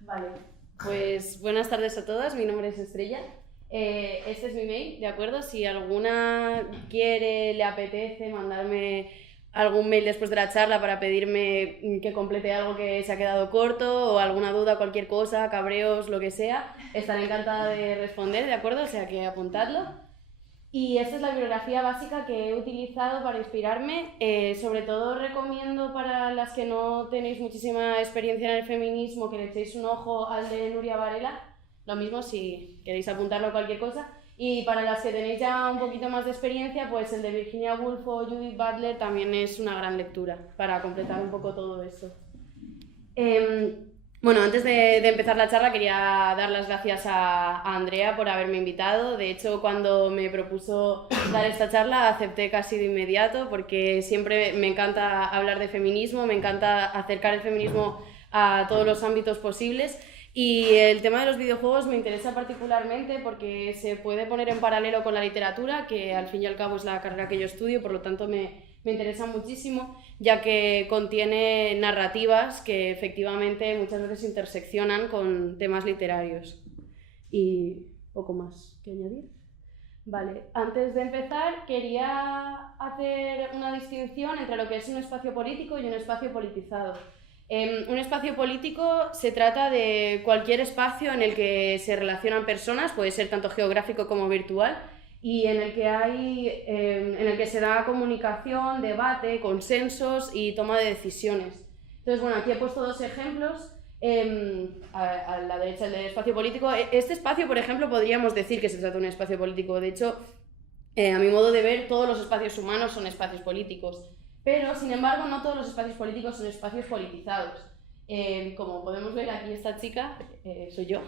Vale, pues buenas tardes a todas, mi nombre es Estrella. Este es mi mail, ¿de acuerdo? Si alguna quiere, le apetece mandarme algún mail después de la charla para pedirme que complete algo que se ha quedado corto o alguna duda, cualquier cosa, cabreos, lo que sea, estaré encantada de responder, ¿de acuerdo? O sea que apuntadlo. Y esta es la bibliografía básica que he utilizado para inspirarme. Sobre todo recomiendo para las que no tenéis muchísima experiencia en el feminismo que le echéis un ojo al de Nuria Varela. Lo mismo si queréis apuntarlo a cualquier cosa. Y para las que tenéis ya un poquito más de experiencia, pues el de Virginia Woolf o Judith Butler también es una gran lectura para completar un poco todo esto. Bueno, antes de empezar la charla quería dar las gracias a Andrea por haberme invitado. De hecho, cuando me propuso dar esta charla acepté casi de inmediato porque siempre me encanta hablar de feminismo, me encanta acercar el feminismo a todos los ámbitos posibles y el tema de los videojuegos me interesa particularmente porque se puede poner en paralelo con la literatura, que al fin y al cabo es la carrera que yo estudio, por lo tanto me interesa muchísimo, ya que contiene narrativas que efectivamente muchas veces interseccionan con temas literarios. Y poco más que añadir. Vale, antes de empezar quería hacer una distinción entre lo que es un espacio político y un espacio politizado. Un espacio político se trata de cualquier espacio en el que se relacionan personas, puede ser tanto geográfico como virtual, y en el que se da comunicación, debate, consensos y toma de decisiones. Entonces, bueno, aquí he puesto dos ejemplos. A la derecha el de espacio político. Este espacio, por ejemplo, podríamos decir que se trata de un espacio político. De hecho, a mi modo de ver, todos los espacios humanos son espacios políticos. Pero, sin embargo, no todos los espacios políticos son espacios politizados. Como podemos ver, aquí esta chica, soy yo,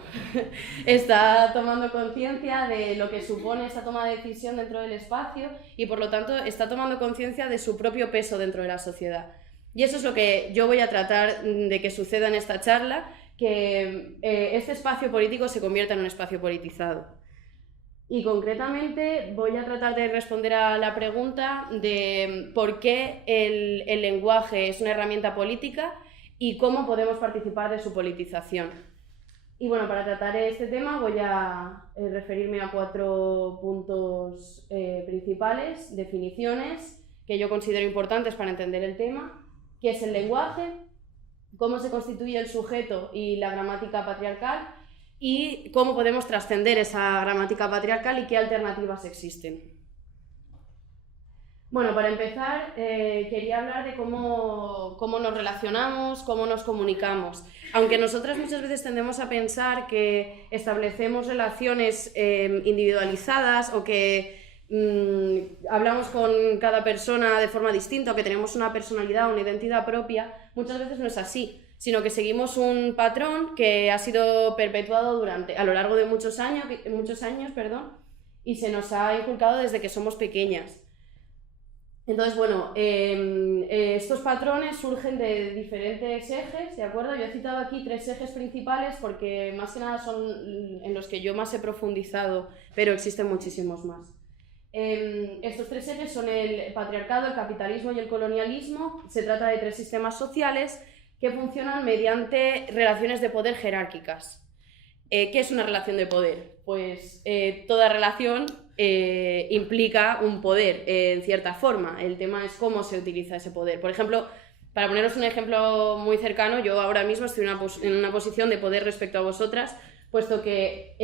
está tomando conciencia de lo que supone esta toma de decisión dentro del espacio y, por lo tanto, está tomando conciencia de su propio peso dentro de la sociedad. Y eso es lo que yo voy a tratar de que suceda en esta charla, que este espacio político se convierta en un espacio politizado. Y concretamente voy a tratar de responder a la pregunta de por qué el lenguaje es una herramienta política y cómo podemos participar de su politización. Y bueno, para tratar este tema voy a referirme a 4 puntos principales, definiciones que yo considero importantes para entender el tema, que es el lenguaje, cómo se constituye el sujeto y la gramática patriarcal, y cómo podemos trascender esa gramática patriarcal y qué alternativas existen. Bueno, para empezar, quería hablar de cómo nos relacionamos, cómo nos comunicamos. Aunque nosotras muchas veces tendemos a pensar que establecemos relaciones individualizadas o que hablamos con cada persona de forma distinta o que tenemos una personalidad, una identidad propia, muchas veces no es así, sino que seguimos un patrón que ha sido perpetuado a lo largo de muchos años, y se nos ha inculcado desde que somos pequeñas. Entonces, bueno, estos patrones surgen de diferentes ejes, ¿de acuerdo? Yo he citado aquí 3 ejes principales porque más que nada son en los que yo más he profundizado, pero existen muchísimos más. Estos 3 ejes son el patriarcado, el capitalismo y el colonialismo. Se trata de 3 sistemas sociales que funcionan mediante relaciones de poder jerárquicas. ¿Qué es una relación de poder? Pues toda relación implica un poder en cierta forma. El tema es cómo se utiliza ese poder. Por ejemplo, para poneros un ejemplo muy cercano, yo ahora mismo estoy en una posición de poder respecto a vosotras, puesto que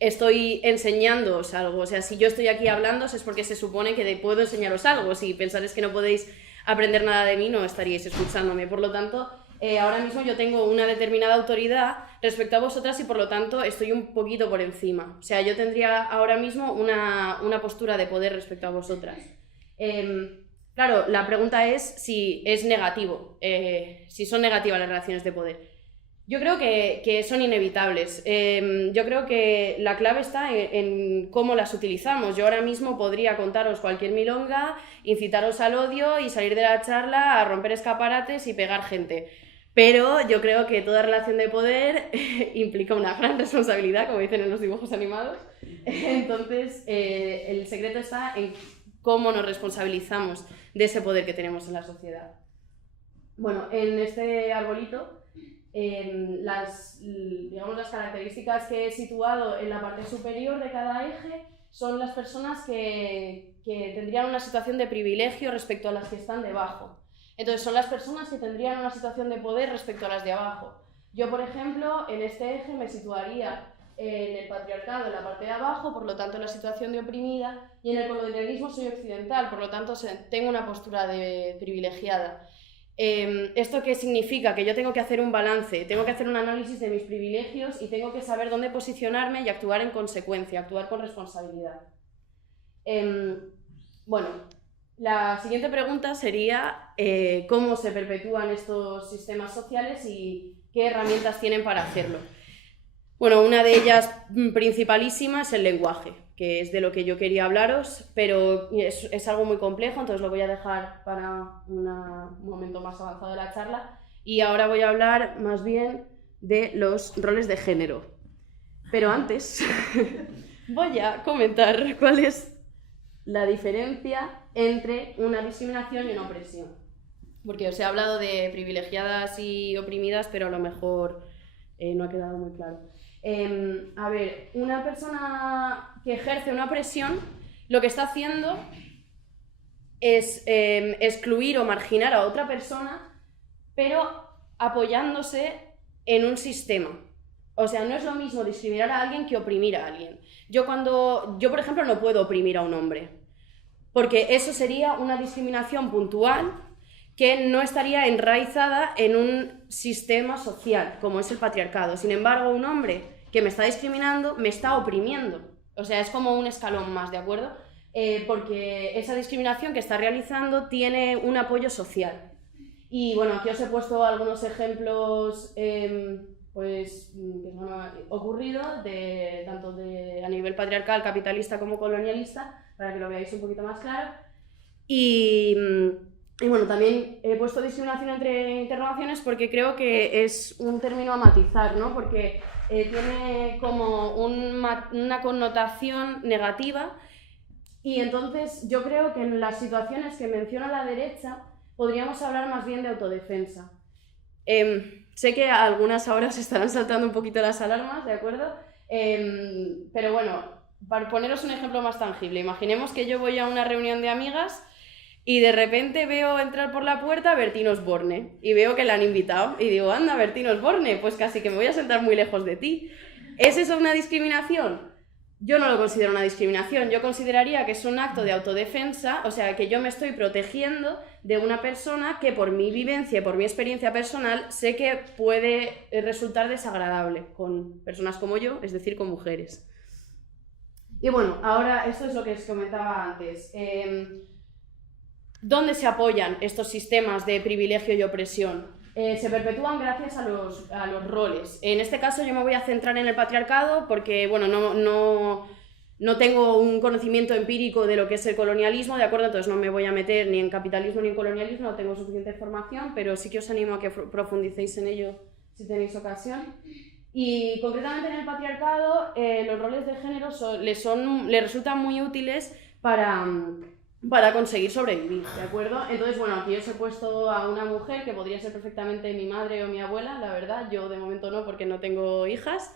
estoy enseñándoos algo. O sea, si yo estoy aquí hablándoos es porque se supone que puedo enseñaros algo. Si pensáis que no podéis aprender nada de mí, no estaríais escuchándome. Por lo tanto, ahora mismo yo tengo una determinada autoridad respecto a vosotras y por lo tanto estoy un poquito por encima. O sea, yo tendría ahora mismo una postura de poder respecto a vosotras. Claro, la pregunta es si es negativo, si son negativas las relaciones de poder. Yo creo que son inevitables. Yo creo que la clave está en cómo las utilizamos. Yo ahora mismo podría contaros cualquier milonga, incitaros al odio y salir de la charla a romper escaparates y pegar gente. Pero yo creo que toda relación de poder implica una gran responsabilidad, como dicen en los dibujos animados. Entonces, el secreto está en cómo nos responsabilizamos de ese poder que tenemos en la sociedad. Bueno, en este arbolito digamos, las características que he situado en la parte superior de cada eje son las personas que tendrían una situación de privilegio respecto a las que están debajo. Entonces son las personas que tendrían una situación de poder respecto a las de abajo. Yo, por ejemplo, en este eje me situaría en el patriarcado en la parte de abajo, por lo tanto en la situación de oprimida, y en el colonialismo soy occidental, por lo tanto tengo una postura de privilegiada. ¿Esto qué significa? Que yo tengo que hacer un balance, tengo que hacer un análisis de mis privilegios y tengo que saber dónde posicionarme y actuar en consecuencia, actuar con responsabilidad. Bueno, la siguiente pregunta sería ¿cómo se perpetúan estos sistemas sociales y qué herramientas tienen para hacerlo? Bueno, una de ellas principalísima es el lenguaje, que es de lo que yo quería hablaros, pero es algo muy complejo, entonces lo voy a dejar para un momento más avanzado de la charla. Y ahora voy a hablar más bien de los roles de género. Pero antes voy a comentar cuál es la diferencia entre una discriminación y una opresión. Porque os he hablado de privilegiadas y oprimidas, pero a lo mejor no ha quedado muy claro. A ver, una persona que ejerce una opresión lo que está haciendo es excluir o marginar a otra persona, pero apoyándose en un sistema. O sea, no es lo mismo discriminar a alguien que oprimir a alguien. Yo, por ejemplo, no puedo oprimir a un hombre, porque eso sería una discriminación puntual que no estaría enraizada en un sistema social, como es el patriarcado. Sin embargo, un hombre que me está discriminando me está oprimiendo. O sea, es como un escalón más, ¿de acuerdo? Porque esa discriminación que está realizando tiene un apoyo social. Y bueno, aquí os he puesto algunos ejemplos pues, que se han ocurrido tanto a nivel patriarcal, capitalista como colonialista, para que lo veáis un poquito más claro. Y bueno, también he puesto discriminación entre interrogaciones porque creo que es un término a matizar, ¿no? Porque tiene como una connotación negativa, y entonces yo creo que en las situaciones que menciona la derecha podríamos hablar más bien de autodefensa. Sé que a algunas ahora se estarán saltando un poquito las alarmas, ¿de acuerdo? Pero bueno, para poneros un ejemplo más tangible, imaginemos que yo voy a una reunión de amigas y de repente veo entrar por la puerta a Bertín Osborne y veo que la han invitado y digo, anda, Bertín Osborne, pues casi que me voy a sentar muy lejos de ti. ¿Es eso una discriminación? Yo no lo considero una discriminación, yo consideraría que es un acto de autodefensa, o sea, que yo me estoy protegiendo de una persona que por mi vivencia y por mi experiencia personal sé que puede resultar desagradable con personas como yo, es decir, con mujeres. Y bueno, ahora esto es lo que os comentaba antes. ¿Dónde se apoyan estos sistemas de privilegio y opresión? Se perpetúan gracias a los roles. En este caso yo me voy a centrar en el patriarcado porque bueno, no tengo un conocimiento empírico de lo que es el colonialismo, ¿de acuerdo? Entonces no me voy a meter ni en capitalismo ni en colonialismo, no tengo suficiente formación, pero sí que os animo a que profundicéis en ello si tenéis ocasión. Y concretamente en el patriarcado los roles de género le resultan muy útiles para conseguir sobrevivir, ¿de acuerdo? Entonces, bueno, aquí os he puesto a una mujer que podría ser perfectamente mi madre o mi abuela, la verdad, yo de momento no porque no tengo hijas,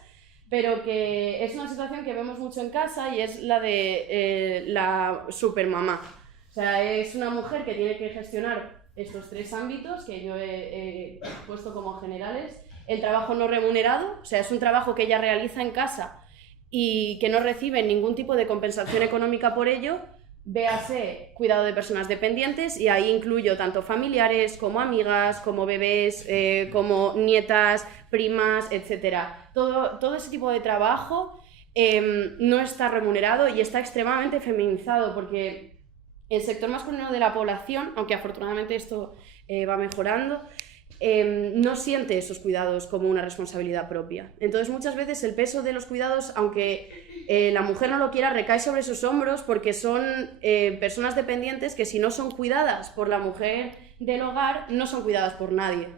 pero que es una situación que vemos mucho en casa y es la de la supermamá. O sea, es una mujer que tiene que gestionar estos tres ámbitos que yo he puesto como generales. El trabajo no remunerado, o sea, es un trabajo que ella realiza en casa y que no recibe ningún tipo de compensación económica por ello. Véase cuidado de personas dependientes, y ahí incluyo tanto familiares como amigas, como bebés, como nietas, primas, etc. Todo ese tipo de trabajo no está remunerado y está extremadamente feminizado porque el sector masculino de la población, aunque afortunadamente esto va mejorando, no siente esos cuidados como una responsabilidad propia. Entonces muchas veces el peso de los cuidados, aunque la mujer no lo quiera, recae sobre sus hombros porque son personas dependientes que si no son cuidadas por la mujer del hogar, no son cuidadas por nadie.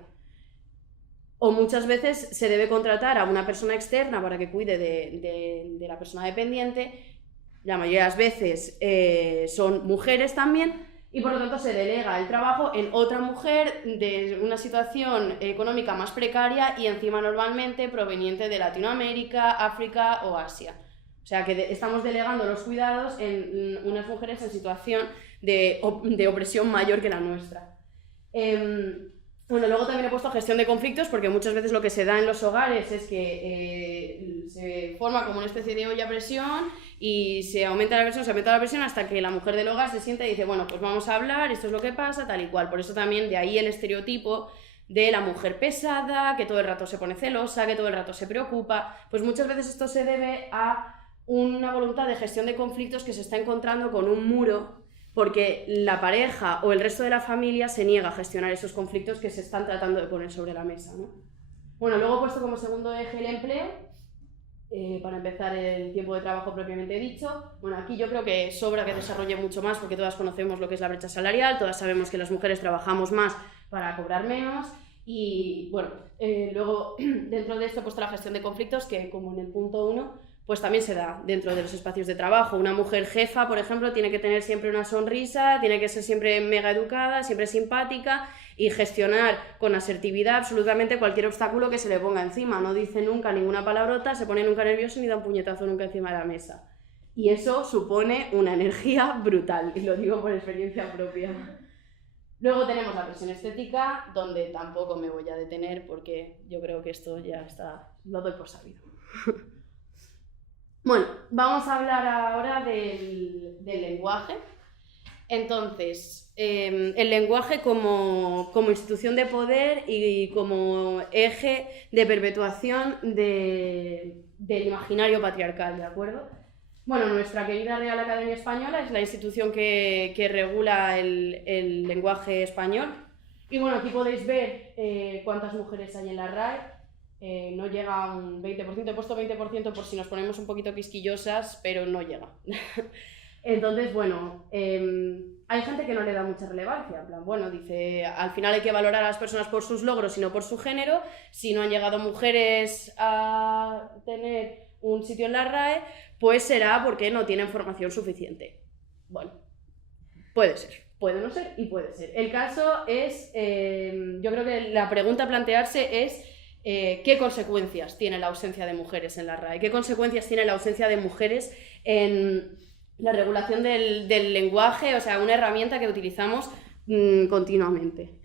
O muchas veces se debe contratar a una persona externa para que cuide de la persona dependiente. La mayoría de las veces son mujeres también, y por lo tanto se delega el trabajo en otra mujer de una situación económica más precaria y encima normalmente proveniente de Latinoamérica, África o Asia. O sea que estamos delegando los cuidados en unas mujeres en situación de opresión mayor que la nuestra. Bueno, luego también he puesto gestión de conflictos porque muchas veces lo que se da en los hogares es que se forma como una especie de olla a presión y se aumenta la presión hasta que la mujer del hogar se sienta y dice, bueno, pues vamos a hablar, esto es lo que pasa, tal y cual. Por eso también de ahí el estereotipo de la mujer pesada, que todo el rato se pone celosa, que todo el rato se preocupa. Pues muchas veces esto se debe a una voluntad de gestión de conflictos que se está encontrando con un muro porque la pareja o el resto de la familia se niega a gestionar esos conflictos que se están tratando de poner sobre la mesa, ¿no? Bueno, luego he puesto como segundo eje el empleo, para empezar el tiempo de trabajo propiamente dicho. Bueno, aquí yo creo que sobra que desarrolle mucho más porque todas conocemos lo que es la brecha salarial, todas sabemos que las mujeres trabajamos más para cobrar menos y, bueno, luego dentro de esto he puesto la gestión de conflictos que, como en el punto 1, pues también se da dentro de los espacios de trabajo. Una mujer jefa, por ejemplo, tiene que tener siempre una sonrisa, tiene que ser siempre mega educada, siempre simpática y gestionar con asertividad absolutamente cualquier obstáculo que se le ponga encima. No dice nunca ninguna palabrota, se pone nunca nervioso ni da un puñetazo nunca encima de la mesa. Y eso supone una energía brutal, y lo digo por experiencia propia. Luego tenemos la presión estética, donde tampoco me voy a detener porque yo creo que esto ya está, lo doy por sabido. Bueno, vamos a hablar ahora del lenguaje. Entonces, el lenguaje como institución de poder y como eje de perpetuación del imaginario patriarcal, ¿de acuerdo? Bueno, nuestra querida Real Academia Española es la institución que regula el lenguaje español. Y bueno, aquí podéis ver cuántas mujeres hay en la RAE. No llega a un 20%, he puesto 20% por si nos ponemos un poquito quisquillosas, pero no llega. Entonces, bueno, hay gente que no le da mucha relevancia, en plan, bueno, dice, al final hay que valorar a las personas por sus logros y no por su género. Si no han llegado mujeres a tener un sitio en la RAE, pues será porque no tienen formación suficiente. Bueno, puede ser. Puede no ser y puede ser. El caso es, yo creo que la pregunta a plantearse es ¿qué consecuencias tiene la ausencia de mujeres en la RAE? ¿Qué consecuencias tiene la ausencia de mujeres en la regulación del lenguaje? O sea, una herramienta que utilizamos continuamente.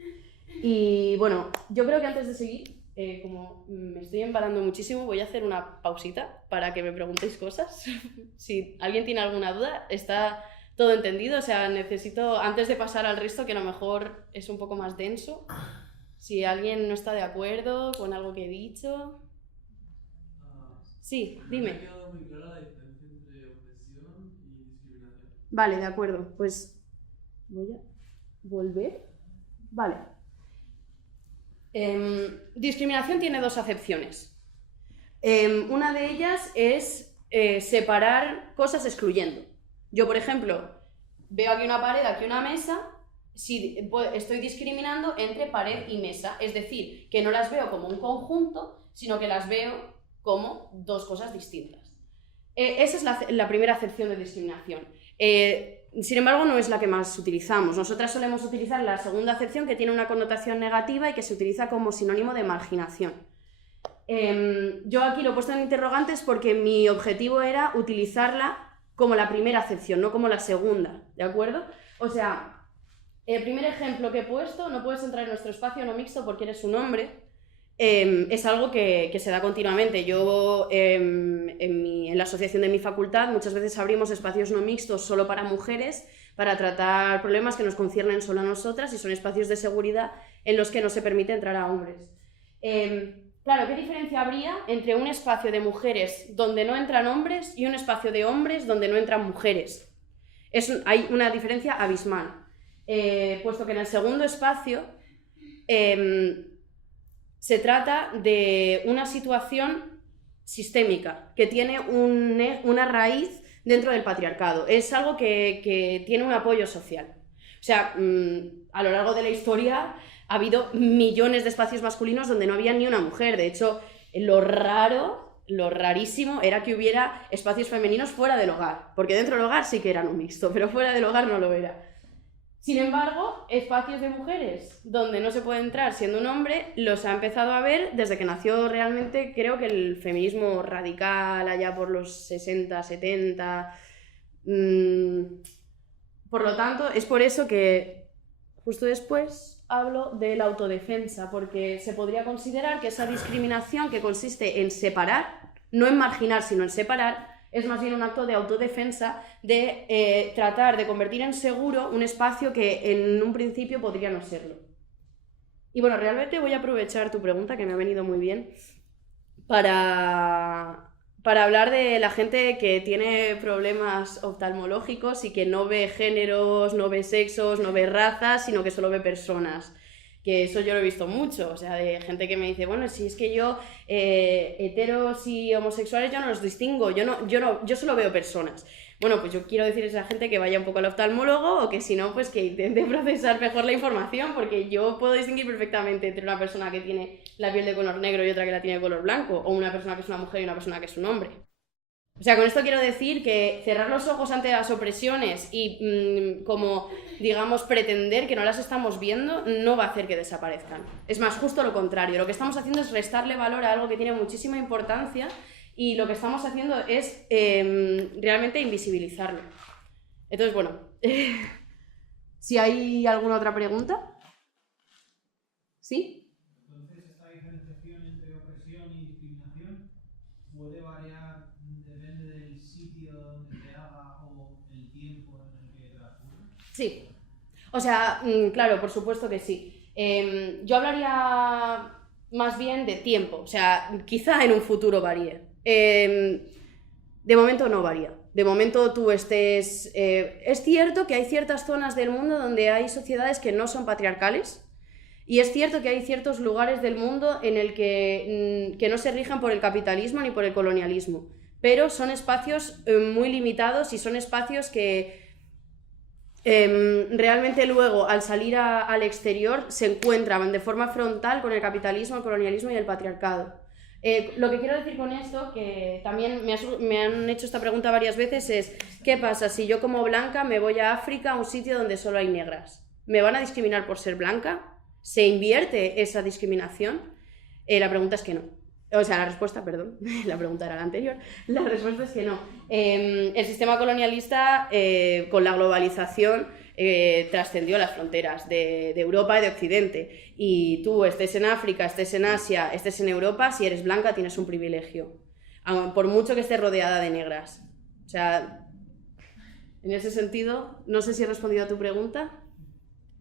Y bueno, yo creo que antes de seguir, como me estoy embalando muchísimo, voy a hacer una pausita para que me preguntéis cosas. Si alguien tiene alguna duda, está todo entendido. O sea, necesito, antes de pasar al resto, que a lo mejor es un poco más denso, si alguien no está de acuerdo con algo que he dicho. Sí, dime. Me ha quedado muy clara la diferencia entre opresión y discriminación. Vale, de acuerdo. Pues voy a volver. Vale. Discriminación tiene dos acepciones. Una de ellas es separar cosas excluyendo. Yo, por ejemplo, veo aquí una pared, aquí una mesa. Si estoy discriminando entre pared y mesa, es decir, que no las veo como un conjunto, sino que las veo como dos cosas distintas. Esa es la primera acepción de discriminación. Sin embargo, no es la que más utilizamos. Nosotras solemos utilizar la segunda acepción, que tiene una connotación negativa y que se utiliza como sinónimo de marginación. Yo aquí lo he puesto en interrogantes porque mi objetivo era utilizarla como la primera acepción, no como la segunda, ¿de acuerdo? O sea, el primer ejemplo que he puesto, no puedes entrar en nuestro espacio no mixto porque eres un hombre, es algo que se da continuamente. Yo, en la asociación de mi facultad, muchas veces abrimos espacios no mixtos solo para mujeres, para tratar problemas que nos conciernen solo a nosotras, y son espacios de seguridad en los que no se permite entrar a hombres. Claro, ¿qué diferencia habría entre un espacio de mujeres donde no entran hombres y un espacio de hombres donde no entran mujeres? Hay una diferencia abismal. Puesto que en el segundo espacio se trata de una situación sistémica que tiene una raíz dentro del patriarcado. Es algo que tiene un apoyo social. O sea, a lo largo de la historia ha habido millones de espacios masculinos donde no había ni una mujer. De hecho, lo rarísimo era que hubiera espacios femeninos fuera del hogar, porque dentro del hogar sí que eran un mixto, pero fuera del hogar no lo era. Sin embargo, espacios de mujeres donde no se puede entrar siendo un hombre, los ha empezado a ver desde que nació realmente, creo que el feminismo radical, allá por los 60, 70. Por lo tanto, es por eso que justo después hablo de la autodefensa, porque se podría considerar que esa discriminación que consiste en separar, no en marginar, sino en separar, es más bien un acto de autodefensa, de tratar de convertir en seguro un espacio que en un principio podría no serlo. Y bueno, realmente voy a aprovechar tu pregunta, que me ha venido muy bien, para hablar de la gente que tiene problemas oftalmológicos y que no ve géneros, no ve sexos, no ve razas, sino que solo ve personas. Que eso yo lo he visto mucho, o sea, de gente que me dice, bueno, si es que yo, heteros y homosexuales, yo no los distingo, yo solo veo personas. Bueno, pues yo quiero decirles a la gente que vaya un poco al oftalmólogo o que si no, pues que intente procesar mejor la información, porque yo puedo distinguir perfectamente entre una persona que tiene la piel de color negro y otra que la tiene de color blanco, o una persona que es una mujer y una persona que es un hombre. O sea, con esto quiero decir que cerrar los ojos ante las opresiones y como, digamos, pretender que no las estamos viendo no va a hacer que desaparezcan. Es más, justo lo contrario. Lo que estamos haciendo es restarle valor a algo que tiene muchísima importancia y lo que estamos haciendo es realmente invisibilizarlo. Entonces, bueno, si hay alguna otra pregunta. ¿Sí? Entonces, esta diferenciación entre opresión y discriminación puede variar, depende del sitio donde se haga o el tiempo en el que transcurre. Sí. O sea, claro, por supuesto que sí. Yo hablaría más bien de tiempo. O sea, quizá en un futuro varíe. De momento no varía. De momento tú estés... es cierto que hay ciertas zonas del mundo donde hay sociedades que no son patriarcales. Y es cierto que hay ciertos lugares del mundo en el que no se rigen por el capitalismo ni por el colonialismo, pero son espacios muy limitados y son espacios que realmente luego al salir al exterior se encuentran de forma frontal con el capitalismo, el colonialismo y el patriarcado. Lo que quiero decir con esto, que también me han hecho esta pregunta varias veces, es ¿qué pasa si yo como blanca me voy a África, a un sitio donde solo hay negras? ¿Me van a discriminar por ser blanca? ¿Se invierte esa discriminación? La pregunta es que no. O sea, la respuesta, perdón, la pregunta era la anterior. La respuesta es que no. El sistema colonialista, con la globalización, trascendió las fronteras de Europa y de Occidente. Y tú estés en África, estés en Asia, estés en Europa, si eres blanca tienes un privilegio. Por mucho que estés rodeada de negras. O sea, en ese sentido, no sé si he respondido a tu pregunta.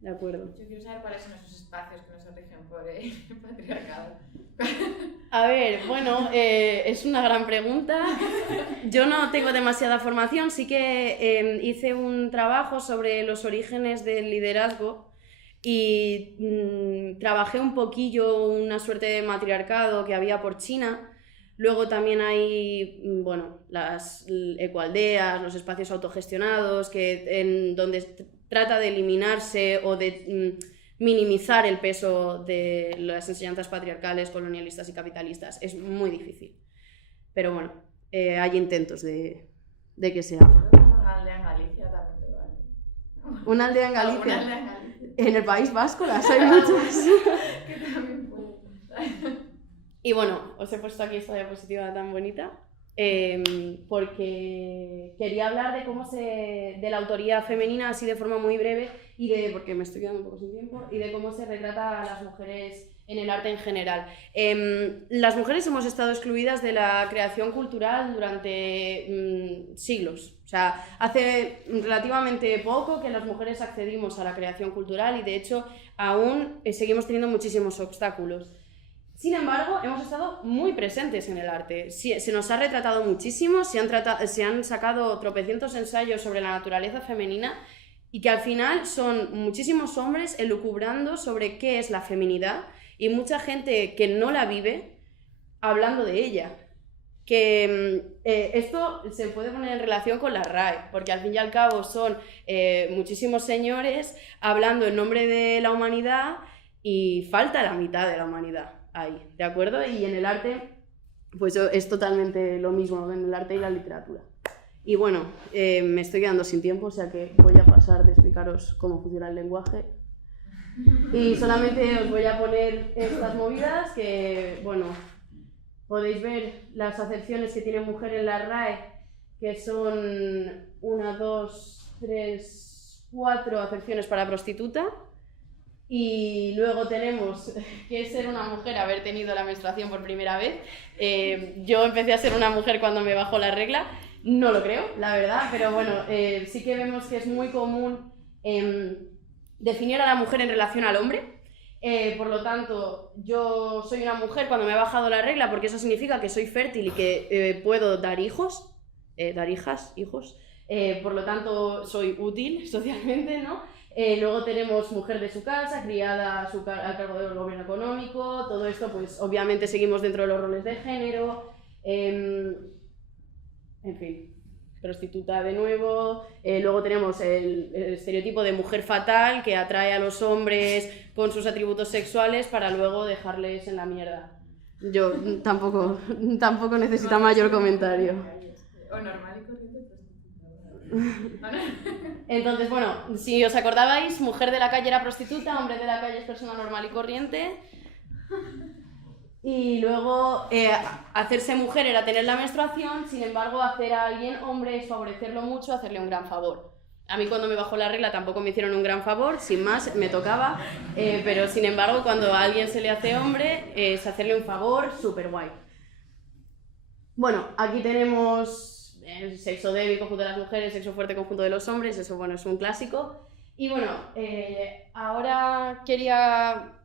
De acuerdo. Yo quiero saber cuáles son esos espacios que no se rigen por el patriarcado. A ver, bueno, es una gran pregunta. Yo no tengo demasiada formación, sí que hice un trabajo sobre los orígenes del liderazgo y trabajé un poquillo una suerte de matriarcado que había por China. Luego también hay, bueno, las ecoaldeas, los espacios autogestionados, donde trata de eliminarse o de minimizar el peso de las enseñanzas patriarcales, colonialistas y capitalistas. Es muy difícil. Pero bueno, hay intentos de que sea. Una aldea en Galicia también te vale. ¿Una aldea en Galicia? Una aldea en Galicia. En el País Vasco las hay muchas. Que también puede. Y bueno, os he puesto aquí esta diapositiva tan bonita porque quería hablar de la autoría femenina así de forma muy breve porque me estoy quedando un poco sin tiempo, y de cómo se retrata a las mujeres en el arte en general. Las mujeres hemos estado excluidas de la creación cultural durante siglos. O sea, hace relativamente poco que las mujeres accedimos a la creación cultural y de hecho aún seguimos teniendo muchísimos obstáculos. Sin embargo, hemos estado muy presentes en el arte. Se nos ha retratado muchísimo, se han sacado tropecientos ensayos sobre la naturaleza femenina y que al final son muchísimos hombres elucubrando sobre qué es la feminidad y mucha gente que no la vive hablando de ella. Que esto se puede poner en relación con la RAE, porque al fin y al cabo son muchísimos señores hablando en nombre de la humanidad y falta la mitad de la humanidad ahí, ¿de acuerdo? Y en el arte, pues es totalmente lo mismo, en el arte y la literatura. Y bueno, me estoy quedando sin tiempo, o sea que voy a pasar de explicaros cómo funciona el lenguaje. Y solamente os voy a poner estas movidas que, bueno, podéis ver las acepciones que tiene mujer en la RAE, que son 1, 2, 3, 4 acepciones para prostituta. Y luego tenemos que es ser una mujer, haber tenido la menstruación por primera vez. Yo empecé a ser una mujer cuando me bajó la regla, no lo creo, la verdad, pero bueno, sí que vemos que es muy común definir a la mujer en relación al hombre. Por lo tanto, yo soy una mujer cuando me ha bajado la regla, porque eso significa que soy fértil y que puedo dar hijos, dar hijas, hijos. Por lo tanto, soy útil socialmente, ¿no? Luego tenemos mujer de su casa, criada a cargo del gobierno económico, todo esto pues obviamente seguimos dentro de los roles de género, en fin, prostituta de nuevo. Luego tenemos el estereotipo de mujer fatal que atrae a los hombres con sus atributos sexuales para luego dejarles en la mierda. Yo tampoco necesita mayor comentario. O normal y corriente prostituta. Entonces, bueno, si os acordabais, mujer de la calle era prostituta, hombre de la calle es persona normal y corriente. Y luego, hacerse mujer era tener la menstruación, sin embargo, hacer a alguien hombre es favorecerlo mucho, hacerle un gran favor. A mí cuando me bajó la regla tampoco me hicieron un gran favor, sin más, me tocaba, pero sin embargo, cuando a alguien se le hace hombre, es hacerle un favor súper guay. Bueno, aquí tenemos el sexo débil, conjunto de las mujeres, sexo fuerte, conjunto de los hombres, eso bueno, es un clásico. Y bueno, ahora quería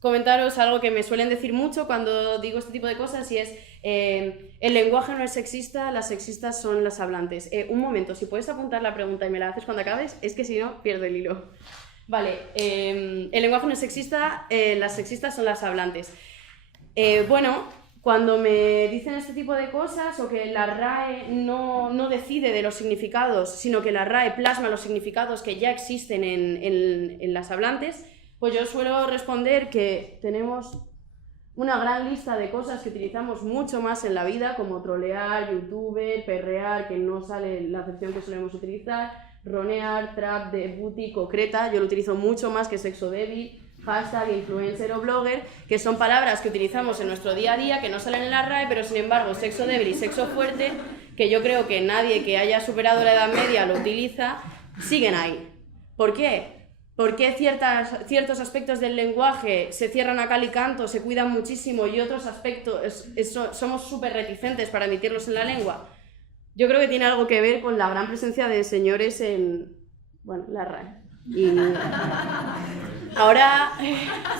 comentaros algo que me suelen decir mucho cuando digo este tipo de cosas y es el lenguaje no es sexista, las sexistas son las hablantes. Un momento, si puedes apuntar la pregunta y me la haces cuando acabes, es que si no, pierdo el hilo. Vale, el lenguaje no es sexista, las sexistas son las hablantes. Bueno, cuando me dicen este tipo de cosas o que la RAE no decide de los significados, sino que la RAE plasma los significados que ya existen en las hablantes, pues yo suelo responder que tenemos una gran lista de cosas que utilizamos mucho más en la vida, como trolear, youtuber, perrear, que no sale la acepción que solemos utilizar, ronear, trap, de booty, concreta, yo lo utilizo mucho más que sexo débil, hashtag, influencer o blogger, que son palabras que utilizamos en nuestro día a día, que no salen en la RAE, pero sin embargo sexo débil y sexo fuerte, que yo creo que nadie que haya superado la edad media lo utiliza, siguen ahí. ¿Por qué? ¿Por qué ciertos aspectos del lenguaje se cierran a cal y canto, se cuidan muchísimo y otros aspectos somos súper reticentes para emitirlos en la lengua? Yo creo que tiene algo que ver con la gran presencia de señores en, bueno, la RAE. Y ahora,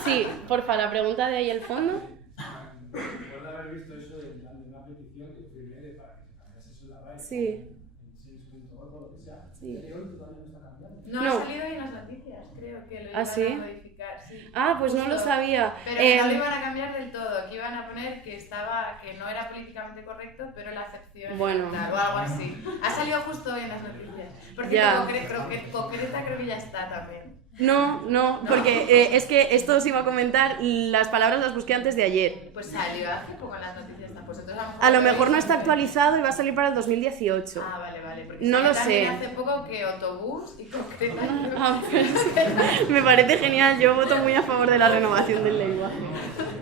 sí, porfa, la pregunta de ahí al fondo. Recuerdo haber visto eso de una petición que firmé para que se cambiase eso en la RAE. Sí. En lo que sea. Sí. No, No. ha salido hoy en las noticias, creo que lo iban ¿Ah, sí? a modificar. Sí, Ah, pues no justo. lo sabía. Pero que no lo iban a cambiar del todo, que iban a poner que no era políticamente correcto, pero la acepción Bueno. tal, o algo así. Ha salido justo hoy en las noticias. Porque Ya. concreta creo que ya está también. No, porque es que esto os iba a comentar, las palabras las busqué antes de ayer. Pues salió hace poco en las noticias. Pues entonces A lo mejor no está actualizado y va a salir para el 2018. Ah, vale. Porque No salió lo también sé. hace poco que autobús y concreta. Ah, pues, me parece genial, yo voto muy a favor de la renovación del lenguaje.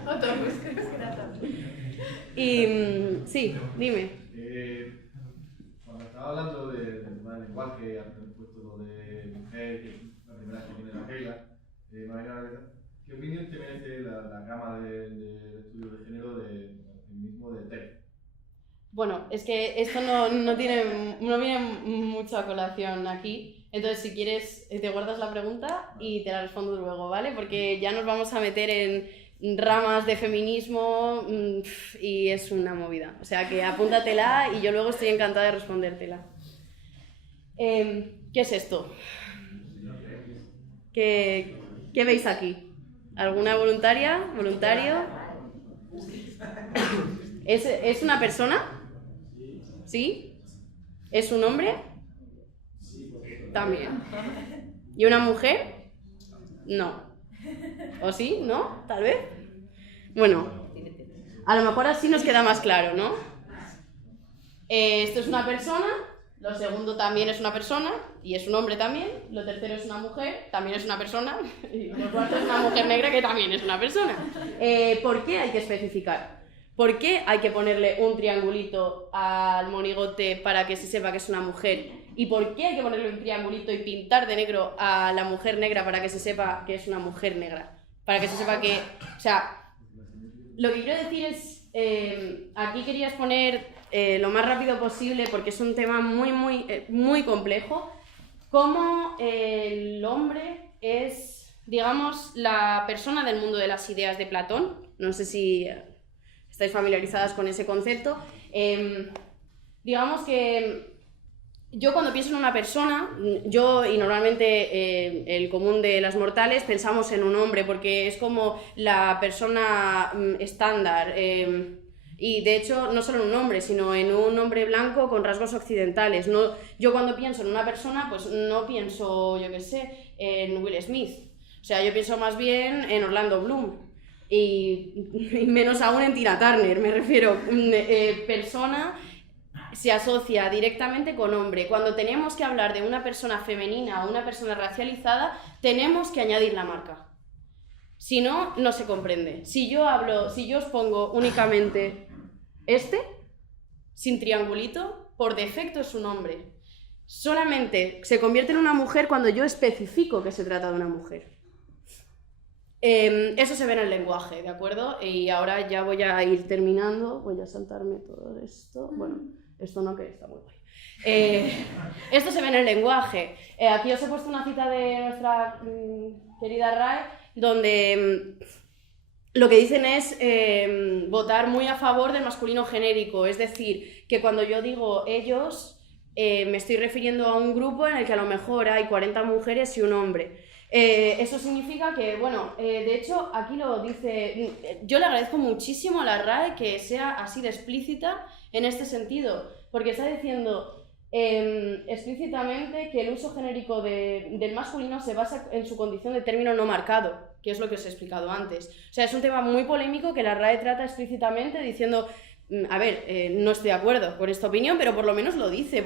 Autobús creo que era también. Y sí, dime. Cuando estaba hablando del lenguaje, antes he puesto lo de mujer, que es la primera que tiene la regla, me ha venido a la cabeza, ¿qué opinión te merece la gama de estudios de género del feminismo de TED? Bueno, es que esto no viene mucho a colación aquí, entonces si quieres te guardas la pregunta y te la respondo luego, ¿vale? Porque ya nos vamos a meter en ramas de feminismo y es una movida, o sea que apúntatela y yo luego estoy encantada de respondértela. ¿Qué es esto? ¿Qué veis aquí? ¿Alguna voluntaria? ¿Voluntario? ¿Es una persona? ¿Sí? ¿Es un hombre? También. ¿Y una mujer? No. ¿O sí? ¿No? ¿Tal vez? Bueno, a lo mejor así nos queda más claro, ¿no? Esto es una persona Lo segundo también es una persona, y es un hombre también. Lo tercero es una mujer, también es una persona. Y lo cuarto es una mujer negra, que también es una persona. ¿Por qué hay que especificar? ¿Por qué hay que ponerle un triangulito al monigote para que se sepa que es una mujer? ¿Y por qué hay que ponerle un triangulito y pintar de negro a la mujer negra para que se sepa que es una mujer negra? Para que se sepa que... O sea, lo que quiero decir es... aquí quería exponer lo más rápido posible, porque es un tema muy complejo, cómo el hombre es, digamos, la persona del mundo de las ideas de Platón. No sé si estáis familiarizadas con ese concepto. Digamos que yo cuando pienso en una persona, yo y normalmente el común de las mortales pensamos en un hombre, porque es como la persona estándar. Y de hecho, no solo en un hombre, sino en un hombre blanco con rasgos occidentales. No, yo cuando pienso en una persona, pues no pienso, yo qué sé, en Will Smith. O sea, yo pienso más bien en Orlando Bloom. Y menos aún en Tina Turner, me refiero. Persona se asocia directamente con hombre. Cuando tenemos que hablar de una persona femenina o una persona racializada, tenemos que añadir la marca. Si no, no se comprende. Si yo os pongo únicamente sin triangulito, por defecto es un hombre. Solamente se convierte en una mujer cuando yo especifico que se trata de una mujer. Eso se ve en el lenguaje, ¿de acuerdo? Y ahora ya voy a ir terminando, voy a saltarme todo esto. Bueno, esto no, que está muy guay. Esto se ve en el lenguaje. Aquí os he puesto una cita de nuestra querida RAE, donde lo que dicen es votar muy a favor del masculino genérico, es decir, que cuando yo digo ellos, me estoy refiriendo a un grupo en el que a lo mejor hay 40 mujeres y un hombre. Eso significa que, bueno, de hecho aquí lo dice, yo le agradezco muchísimo a la RAE que sea así de explícita en este sentido, porque está diciendo explícitamente que el uso genérico del masculino se basa en su condición de término no marcado, que es lo que os he explicado antes. O sea, es un tema muy polémico que la RAE trata explícitamente diciendo, a ver, no estoy de acuerdo con esta opinión, pero por lo menos lo dice,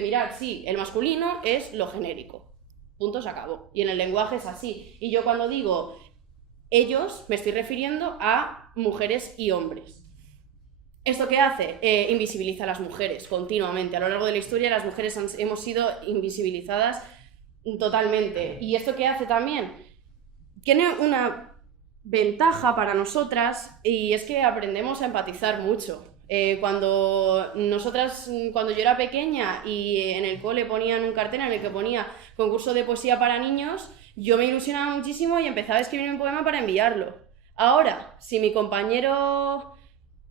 mirad, sí, el masculino es lo genérico, punto, se acabó. Y en el lenguaje es así. Y yo cuando digo ellos, me estoy refiriendo a mujeres y hombres. ¿Esto qué hace? Invisibiliza a las mujeres continuamente. A lo largo de la historia las mujeres hemos sido invisibilizadas totalmente. ¿Y esto qué hace también? Tiene una ventaja para nosotras, y es que aprendemos a empatizar mucho. Cuando yo era pequeña y en el cole ponían un cartel en el que ponía concurso de poesía para niños, yo me ilusionaba muchísimo y empezaba a escribir un poema para enviarlo. Ahora, si mi compañero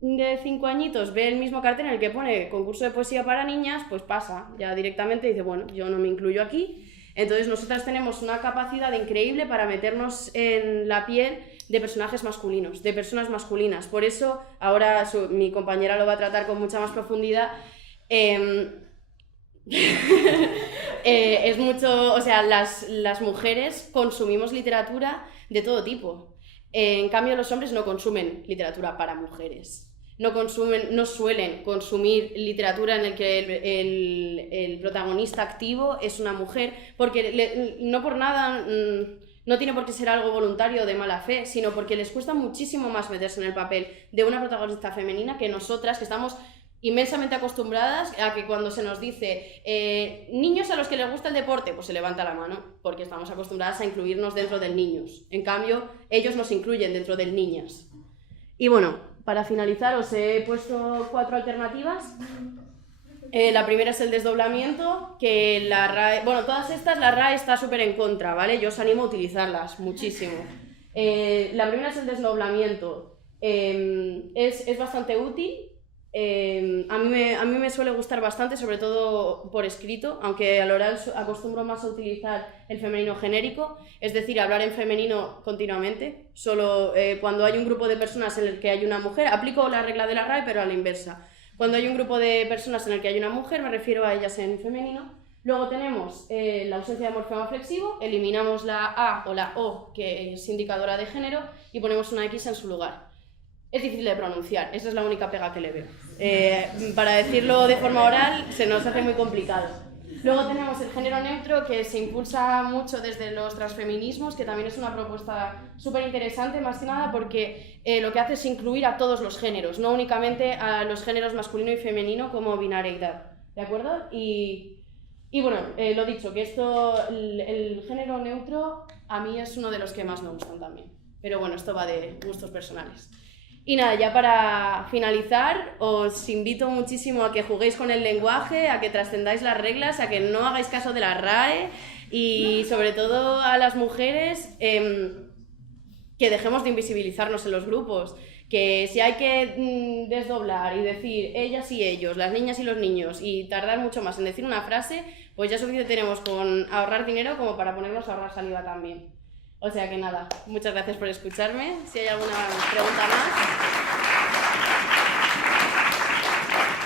de 5 añitos ve el mismo cartel en el que pone concurso de poesía para niñas, pues pasa, ya directamente dice, bueno, yo no me incluyo aquí. Entonces nosotras tenemos una capacidad increíble para meternos en la piel de personajes masculinos, de personas masculinas. Por eso, ahora mi compañera lo va a tratar con mucha más profundidad. Es mucho, o sea, las mujeres consumimos literatura de todo tipo. En cambio, los hombres no consumen literatura para mujeres. No suelen consumir literatura en la que el protagonista activo es una mujer, porque no por nada, no tiene por qué ser algo voluntario o de mala fe, sino porque les cuesta muchísimo más meterse en el papel de una protagonista femenina que nosotras, que estamos inmensamente acostumbradas a que cuando se nos dice niños a los que les gusta el deporte, pues se levanta la mano, porque estamos acostumbradas a incluirnos dentro del niños. En cambio, ellos nos incluyen dentro del niñas. Y bueno, para finalizar os he puesto 4 alternativas. La primera es el desdoblamiento, que la RAE... Bueno, todas estas la RAE está súper en contra, ¿vale? Yo os animo a utilizarlas muchísimo. La primera es el desdoblamiento. Es bastante útil. A mí me suele gustar bastante, sobre todo por escrito, aunque al oral acostumbro más a utilizar el femenino genérico, es decir, hablar en femenino continuamente, solo cuando hay un grupo de personas en el que hay una mujer, aplico la regla de la RAE pero a la inversa. Cuando hay un grupo de personas en el que hay una mujer, me refiero a ellas en femenino. Luego tenemos la ausencia de morfema flexivo, eliminamos la A o la O, que es indicadora de género, y ponemos una X en su lugar. es difícil de pronunciar, esa es la única pega que le veo. Para decirlo de forma oral se nos hace muy complicado. Luego tenemos el género neutro, que se impulsa mucho desde los transfeminismos, que también es una propuesta súper interesante, más que nada porque lo que hace es incluir a todos los géneros, no únicamente a los géneros masculino y femenino como binariedad, ¿de acuerdo? Y bueno, lo dicho, que el género neutro a mí es uno de los que más me gustan también, pero bueno, esto va de gustos personales. Y nada, ya para finalizar, os invito muchísimo a que juguéis con el lenguaje, a que trascendáis las reglas, a que no hagáis caso de la RAE y sobre todo a las mujeres que dejemos de invisibilizarnos en los grupos, que si hay que desdoblar y decir ellas y ellos, las niñas y los niños y tardar mucho más en decir una frase, pues ya suficiente tenemos con ahorrar dinero como para ponernos a ahorrar saliva también. O sea que nada, muchas gracias por escucharme. Si hay alguna pregunta más...